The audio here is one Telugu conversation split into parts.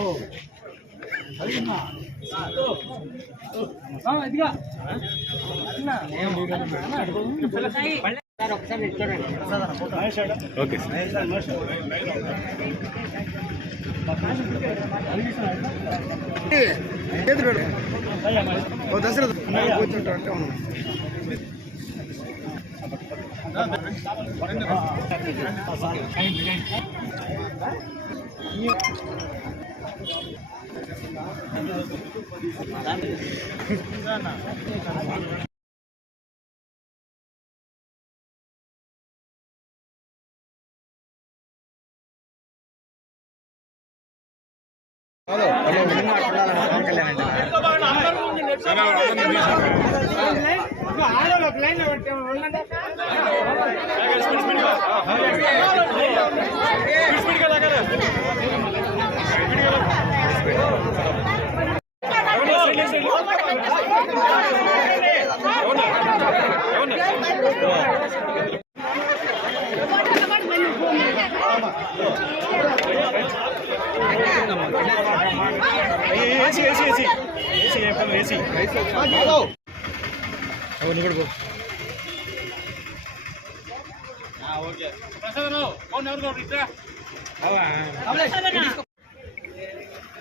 ఓకే దశరథ కూర్చుంటా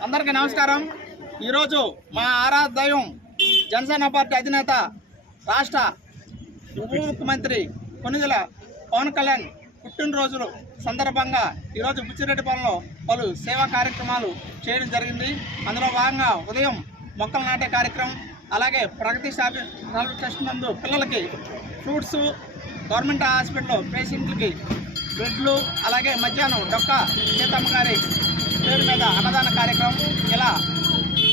అందరికీ నమస్కారం. ఈరోజు మా ఆరాధ దైవం జనసేన పార్టీ అధినేత రాష్ట్ర ఉప ముఖ్యమంత్రి కొణిదెల పవన్ కళ్యాణ్ పుట్టినరోజులు సందర్భంగా ఈరోజు బుచ్చిరెడ్డిపాలెంలో పలు సేవా కార్యక్రమాలు చేయడం జరిగింది. అందులో భాగంగా ఉదయం మొక్కలు నాటే కార్యక్రమం, అలాగే ప్రగతి ట్రస్ట్ నందు పిల్లలకి ఫ్రూట్స్, గవర్నమెంట్ హాస్పిటల్లో పేషెంట్లకి బ్రెడ్లు, అలాగే మధ్యాహ్నం డొక్క సీతమ్మ గారి పేరు మీద అన్నదాన కార్యక్రమం, ఇలా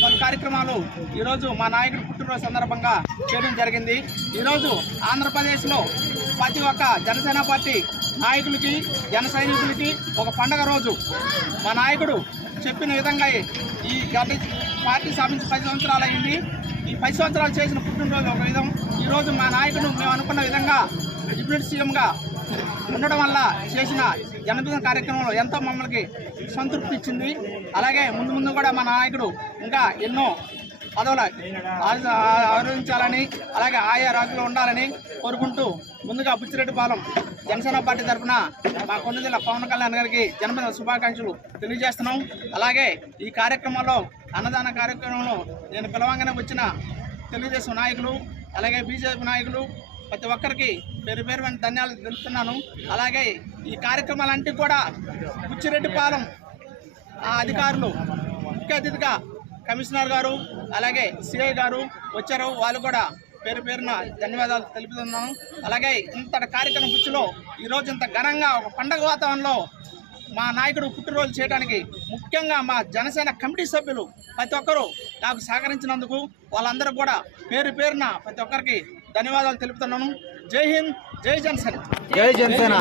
పలు కార్యక్రమాలు ఈరోజు మా నాయకుడు పుట్టినరోజు సందర్భంగా చేయడం జరిగింది. ఈరోజు ఆంధ్రప్రదేశ్లో ప్రతి ఒక్క జనసేన పార్టీ నాయకులకి, జన సైనికులకి ఒక పండగ రోజు. మా నాయకుడు చెప్పిన విధంగా ఈ పార్టీ స్థాపించి 10 సంవత్సరాలు అయింది. ఈ 10 సంవత్సరాలు చేసిన పుట్టినరోజు ఒక విధం. ఈరోజు మా నాయకుడు మేము అనుకున్న విధంగా డిప్యూటీ సీఎంగా ఉండడం వల్ల చేసిన జనపద కార్యక్రమంలో ఎంతో మమ్మల్ని సంతృప్తి ఇచ్చింది. అలాగే ముందు కూడా మా నాయకుడు ఇంకా ఎన్నో పదవులు ఆరోధించాలని, అలాగే ఆయా రాజులో ఉండాలని కోరుకుంటూ ముందుగా బుచ్చిరెడ్డిపాలెం జనసేన పార్టీ తరఫున మా కొణిదెల పవన్ కళ్యాణ్ గారికి జన్మదిన శుభాకాంక్షలు తెలియజేస్తున్నాం. అలాగే ఈ కార్యక్రమంలో అన్నదాన కార్యక్రమంలో నేను పిలవంగానే వచ్చిన తెలుగుదేశం నాయకులు, అలాగే బీజేపీ నాయకులు ప్రతి ఒక్కరికి పేరు ధన్యవాదాలు తెలుపుతున్నాను. అలాగే ఈ కార్యక్రమాలంటే కూడా బుచ్చిరెడ్డిపాలెం అధికారులు ముఖ్య అతిథిగా కమిషనర్ గారు, అలాగే సిఐ గారు వచ్చారు. వాళ్ళు కూడా పేరున ధన్యవాదాలు తెలుపుతున్నాను. అలాగే ఇంతటి కార్యక్రమం బుచ్చిలో ఈరోజు ఇంత ఘనంగా ఒక పండగ వాతావరణంలో మా నాయకుడు పుట్టినరోజు చేయడానికి ముఖ్యంగా మా జనసేన కమిటీ సభ్యులు ప్రతి ఒక్కరూ నాకు సహకరించినందుకు వాళ్ళందరూ కూడా పేరున ప్రతి ఒక్కరికి ధన్యవాదాలు తెలుపుతున్నాను. జై హింద్, జై జనసేన.